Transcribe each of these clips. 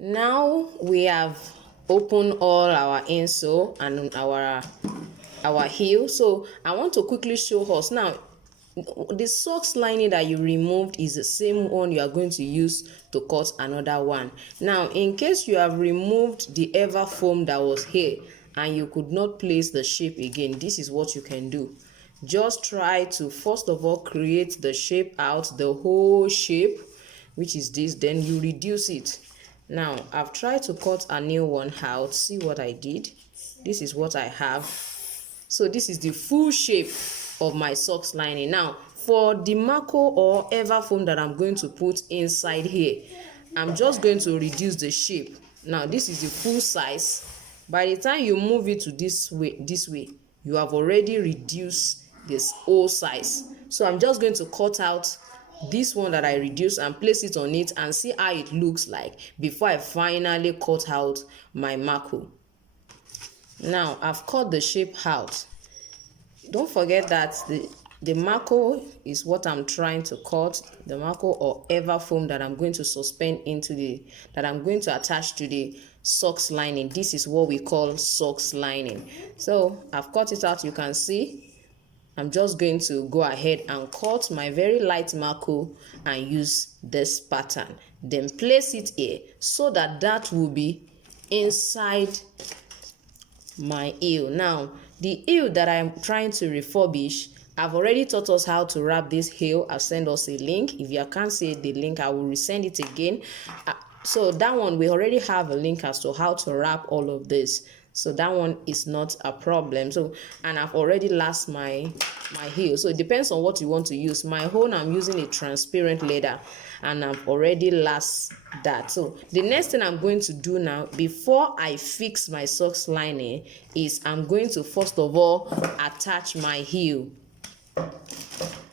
Now we have opened all our insole and our heel. So I want to quickly show us now. The socks lining that you removed is the same one you are going to use to cut another one. Now in case you have removed the ever foam that was here and you could not place the shape again, this is what you can do. Just try to first of all create the shape out, the whole shape, which is this, then you reduce it. Now I've tried to cut a new one out. See what I did. This is what I have. So this is the full shape of my socks lining. Now for the Marco or ever foam that I'm going to put inside here, I'm just going to reduce the shape. Now this is the full size. By the time you move it to this way, you have already reduced this whole size. So I'm just going to cut out this one that I reduced and place it on it and see how it looks like before I finally cut out my Marco. Now I've cut the shape out. Don't forget that the Marco is what I'm trying to cut, the Marco or ever foam that I'm going to suspend into that I'm going to attach to the socks lining. This is what we call socks lining. So I've cut it out. You can see I'm just going to go ahead and cut my very light Marco and use this pattern, then place it here so that will be inside my heel. Now the heel that I'm trying to refurbish, I've already taught us how to wrap this heel. I'll send us a link. If you can't see the link, I will resend it again. So that one, we already have a link as to how to wrap all of this. So that one is not a problem. So, and I've already laced my heel. So it depends on what you want to use. My own, I'm using a transparent leather and I've already laced that. So the next thing I'm going to do now, before I fix my socks lining, is I'm going to first of all attach my heel.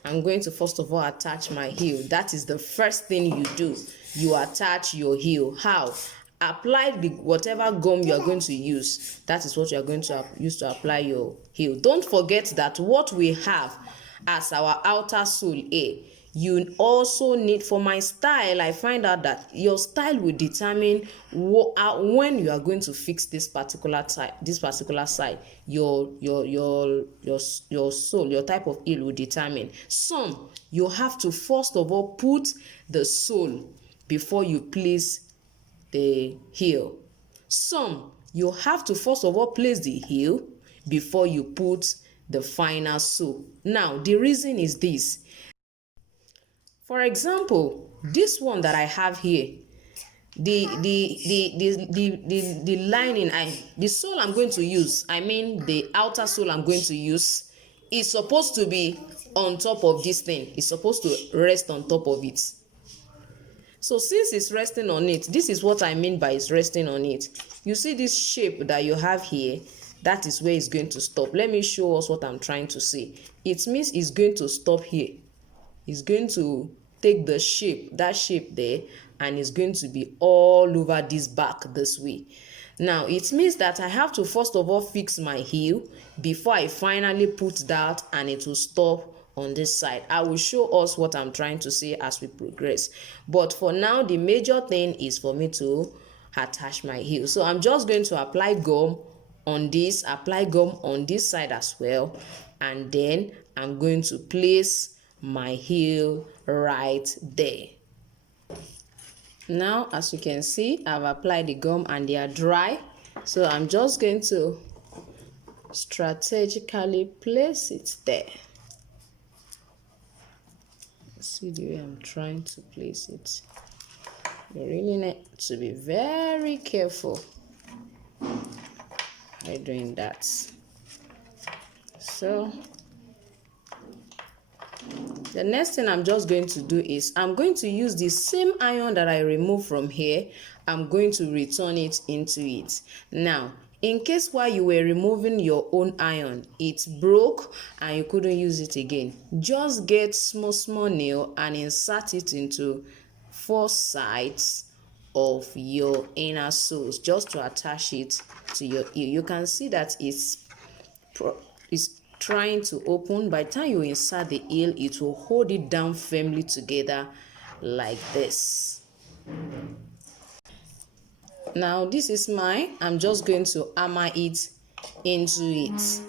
I'm going to first of all attach my heel. That is the first thing you do. You attach your heel. How? Apply whatever gum you are going to use. That is what you are going to use to apply your heel. Don't forget that what we have as our outer sole here, you also need, for my style, I find out that your style will determine when you are going to fix this particular side. Your sole, your type of heel will determine. Some, you have to first of all put the sole before you place the heel. Some, you have to first of all place the heel before you put the final sole. Now the reason is this. For example, this one that I have here, the lining, the sole I'm going to use, I mean the outer sole I'm going to use, is supposed to be on top of this thing. It's supposed to rest on top of it. So since it's resting on it, this is what I mean by it's resting on it. You see this shape that you have here, that is where it's going to stop. Let me show us what I'm trying to say. It means it's going to stop here. It's going to take the shape, that shape there, and it's going to be all over this back this way. Now it means that I have to first of all fix my heel before I finally put that, and it will stop on this side. I will show us what I'm trying to say as we progress, but for now the major thing is for me to attach my heel. So I'm just going to apply gum on this, apply gum on this side as well, and then I'm going to place my heel right there. Now as you can see, I've applied the gum and they are dry, so I'm just going to strategically place it there. See the way I'm trying to place it. You really need to be very careful by doing that. So the next thing I'm just going to do is I'm going to use the same iron that I removed from here. I'm going to return it into it. Now, in case while you were removing your own iron, it broke and you couldn't use it again, just get small nail and insert it into 4 sides of your inner soles just to attach it to your heel. You can see that it's trying to open. By the time you insert the heel, it will hold it down firmly together like this. Now this is mine. I'm just going to hammer it into it.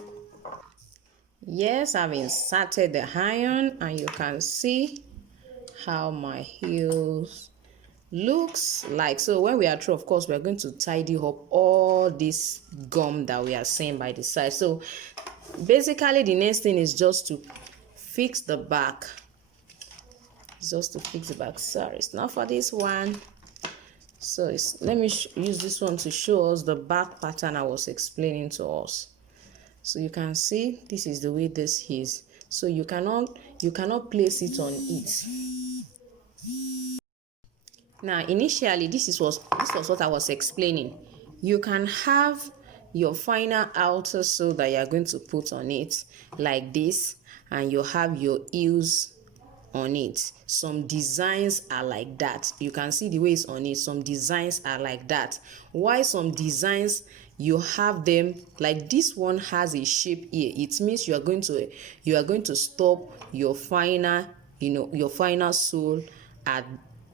Yes, I've inserted the iron, and you can see how my heels looks like. So when we are through, of course, we are going to tidy up all this gum that we are seeing by the side. So basically the next thing is just to fix the back. Sorry, it's not for this one. So let me use this one to show us the back pattern I was explaining to us. So you can see this is the way this is. So you cannot place it on it. Now initially this was what I was explaining. You can have your final outer sole that you are going to put on it like this, and you have your heels on it. Some designs are like that. You can see the way it's on it. Some designs are like that. Why some designs you have them like this one has a shape here? It means you are going to stop your final, your final sole at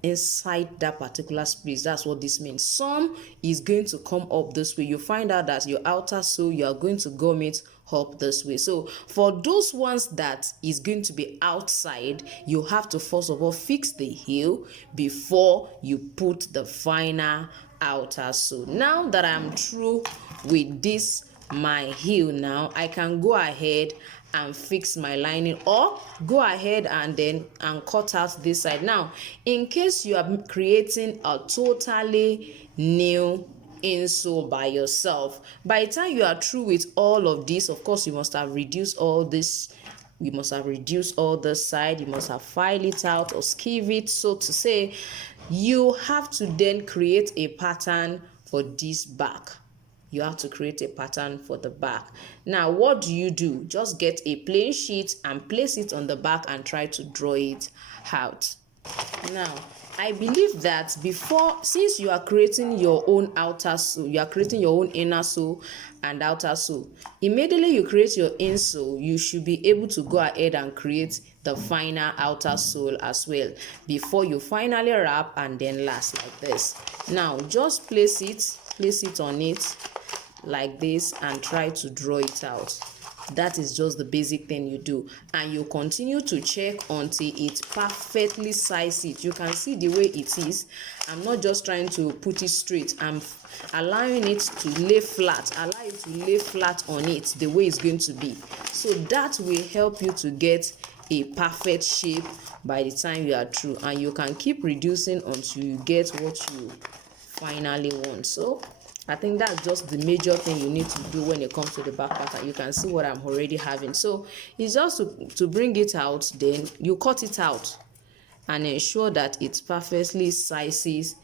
inside that particular space. That's what this means. Some is going to come up this way. You find out that your outer sole, you are going to gum it up this way. So for those ones that is going to be outside, you have to first of all fix the heel before you put the final outer sole. Now that I'm through with this my heel, now I can go ahead and fix my lining, or go ahead and cut out this side. Now in case you are creating a totally new insole by yourself, by the time you are through with all of this, of course you must have reduced all this, you must have reduced all this side, you must have filed it out or skive it, so to say. You have to then create a pattern for this back. You have to create a pattern for the back. Now what do? Just get a plain sheet and place it on the back and try to draw it out. Now I believe that since you are creating your own outer sole, you are creating your own inner sole and outer sole, immediately you create your insole, you should be able to go ahead and create the final outer sole as well before you finally wrap and then last like this. Now just place it on it like this and try to draw it out. That is just the basic thing you do, and you continue to check until it perfectly sizes it. You can see the way it is. I'm not just trying to put it straight, I'm allowing it to lay flat. Allow it to lay flat on it the way it's going to be, so that will help you to get a perfect shape by the time you are through, and you can keep reducing until you get what you finally want. So I think that's just the major thing you need to do when it comes to the back pattern. You can see what I'm already having. So it's just to bring it out, then you cut it out and ensure that it perfectly sizes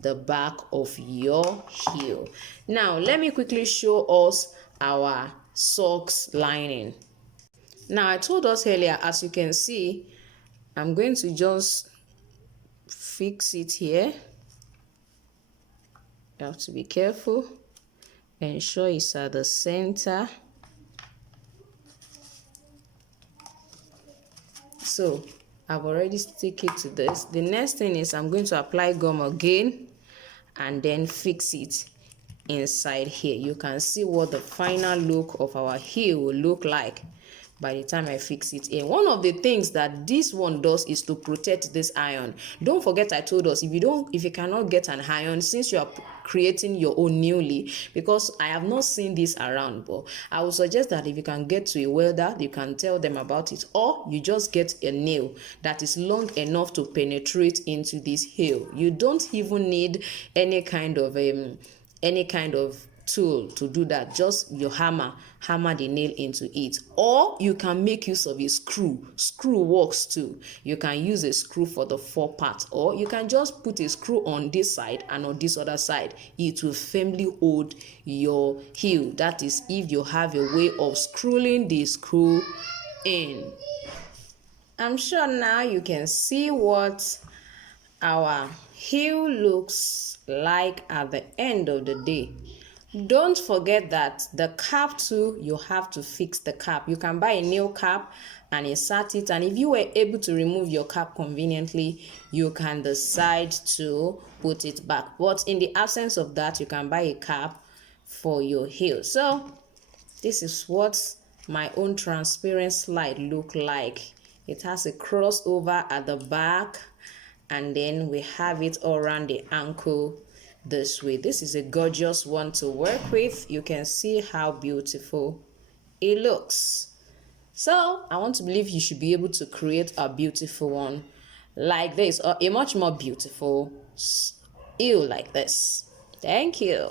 the back of your heel. Now let me quickly show us our socks lining. Now I told us earlier, as you can see, I'm going to just fix it here. You have to be careful. Ensure it's at the center. So I've already stick it to this. The next thing is I'm going to apply gum again and then fix it inside here. You can see what the final look of our heel will look like by the time I fix it in. One of the things that this one does is to protect this iron. Don't forget I told us if you cannot get an iron, since you are creating your own newly, because I have not seen this around, but I would suggest that if you can get to a welder, you can tell them about it, or you just get a nail that is long enough to penetrate into this heel. You don't even need any kind of tool to do that. Just your hammer the nail into it, or you can make use of a screw works too. You can use a screw for the four parts, or you can just put a screw on this side and on this other side. It will firmly hold your heel. That is if you have a way of screwing the screw in. I'm sure now you can see what our heel looks like at the end of the day. Don't forget that the cap too, you have to fix the cap. You can buy a new cap and insert it, and if you were able to remove your cap conveniently, you can decide to put it back. But in the absence of that, you can buy a cap for your heel. So this is what my own transparent slide look like. It has a crossover at the back, and then we have it all around the ankle this way. This is a gorgeous one to work with. You can see how beautiful it looks. So I want to believe you should be able to create a beautiful one like this, or a much more beautiful heel like this. Thank you.